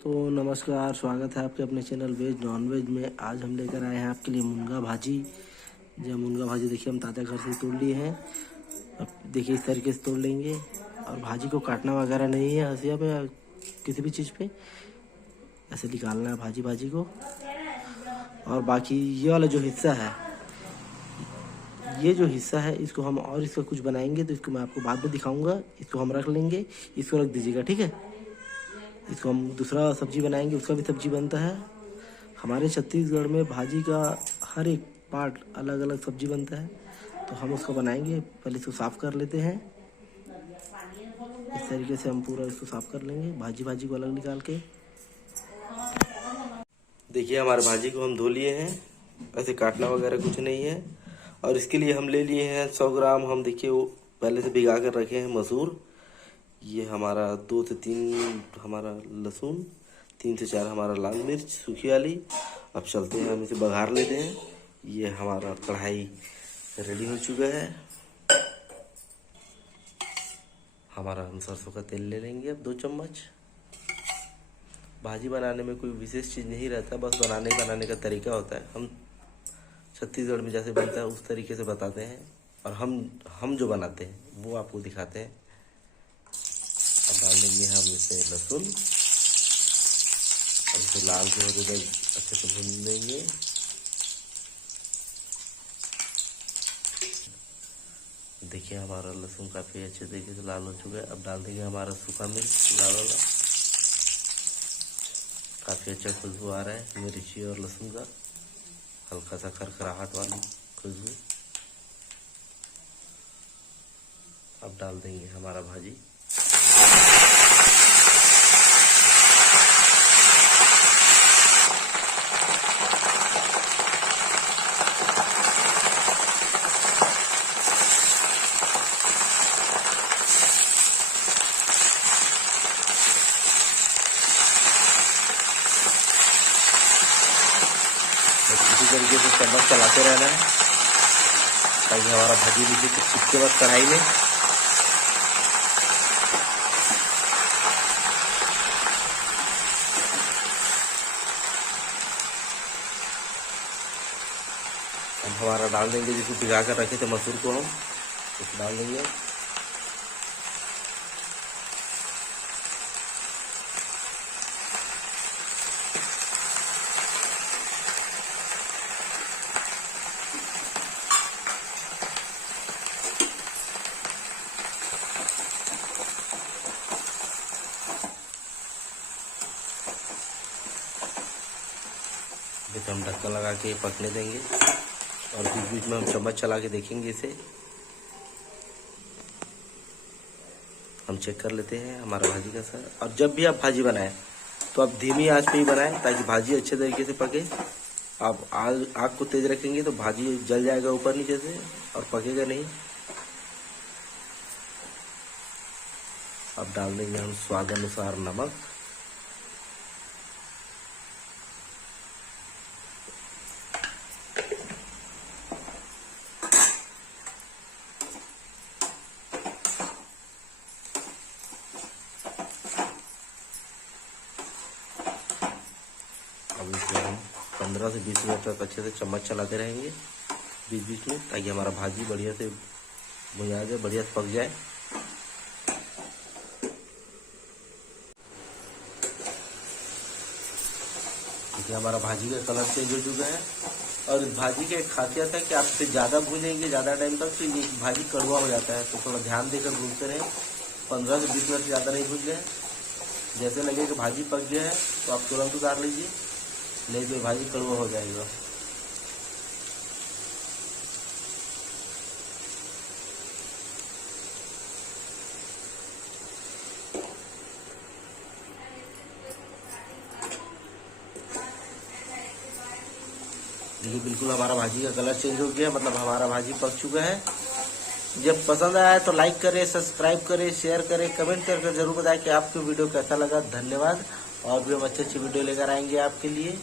तो नमस्कार, स्वागत है आपके अपने चैनल वेज नॉन वेज में। आज हम लेकर आए हैं आपके लिए मुनगा भाजी। जो मुनगा भाजी देखिए हम ताज़ा घर से तोड़ लिए हैं। अब देखिए इस तरीके से तोड़ लेंगे और भाजी को काटना वगैरह नहीं है हंसिया पे या किसी भी चीज़ पे, ऐसे निकालना है भाजी को। और बाकी ये वाला जो हिस्सा है, ये जो हिस्सा है इसको हम और इसका कुछ बनाएंगे तो इसको मैं आपको बाद में दिखाऊंगा। इसको हम रख लेंगे, इसको रख दीजिएगा, ठीक है। इसको हम दूसरा सब्जी बनाएंगे, उसका भी सब्जी बनता है। हमारे छत्तीसगढ़ में भाजी का हर एक पार्ट अलग अलग सब्जी बनता है, तो हम उसको बनाएंगे। पहले इसको साफ़ कर लेते हैं। इस तरीके से हम पूरा इसको साफ़ कर लेंगे, भाजी को अलग निकाल के। देखिए हमारे भाजी को हम धो लिए हैं, ऐसे काटना वगैरह कुछ नहीं है। और इसके लिए हम ले लिए हैं 100 ग्राम। हम देखिए वो पहले से भिगा कर रखे हैं मसूर। ये हमारा 2 से 3 हमारा लहसुन, 3 से 4 हमारा लाल मिर्च सूखी वाली। अब चलते हैं, हम इसे बघार लेते हैं। ये हमारा कढ़ाई रेडी हो चुका है। हमारा हम सरसों का तेल ले लेंगे अब 2 चम्मच। भाजी बनाने में कोई विशेष चीज़ नहीं रहता, बस बनाने का तरीका होता है। हम छत्तीसगढ़ में जैसे बनता है उस तरीके से बताते हैं, और हम जो बनाते हैं वो आपको दिखाते हैं। अब डाल देंगे हम इसमें लहसुन, अब इसे लाल से होते तक अच्छे से भून देंगे। देखिए हमारा लहसुन काफ़ी अच्छे तरीके से लाल हो चुका है। अब डाल देंगे हमारा सूखा मिर्च लाल वाला। काफ़ी अच्छा खुशबू आ रहा है मिर्ची और लहसुन का, हल्का सा खरखराहट वाली खुशबू। अब डाल देंगे हमारा भाजी। इसी तरीके से चम्मच चलाते रहना है ताकि हमारा भाजी नीचे चिपके बस कढ़ाई में। अब हमारा डाल देंगे जिसको भिगा कर रखे थे मसूर को, हम इसको डाल देंगे। देखिए हम ढक्कन लगा के पकने देंगे और बीच बीच में हम चम्मच चला के देखेंगे इसे। हम चेक कर लेते हैं हमारा भाजी का सर। और जब भी आप भाजी बनाएं तो आप धीमी आंच पे ही बनाएं ताकि भाजी अच्छे तरीके से पके। आप आग को तेज रखेंगे तो भाजी जल जाएगा ऊपर नीचे से और पकेगा नहीं। अब डाल देंगे हम स्वाद अनुसार नमक। अब इसे हम 15 से 20 मिनट तक अच्छे से चम्मच चलाते रहेंगे बीच बीच में, ताकि हमारा भाजी बढ़िया से भुना जाए, बढ़िया से पक जाए। देखिए हमारा भाजी का कलर चेंज हो चुका है। और इस भाजी की एक खासियत है कि आप इसे ज़्यादा भूनेंगे ज़्यादा टाइम तक तो ये भाजी कड़वा हो जाता है, तो थोड़ा ध्यान देकर भूनते रहें। 15 से 20 मिनट से ज़्यादा नहीं भून जाए। जैसे लगे कि भाजी पक गया है तो आप तुरंत उतार लीजिए, नहीं तो भाजी कड़वा हो जाएगा। देखिए बिल्कुल हमारा भाजी का कलर चेंज हो गया, मतलब हमारा भाजी पक चुका है। जब पसंद आया तो लाइक करें, सब्सक्राइब करें, शेयर करें, कमेंट करके जरूर बताएं कि आपको वीडियो कैसा लगा। धन्यवाद। और भी हम अच्छी वीडियो लेकर आएंगे आपके लिए।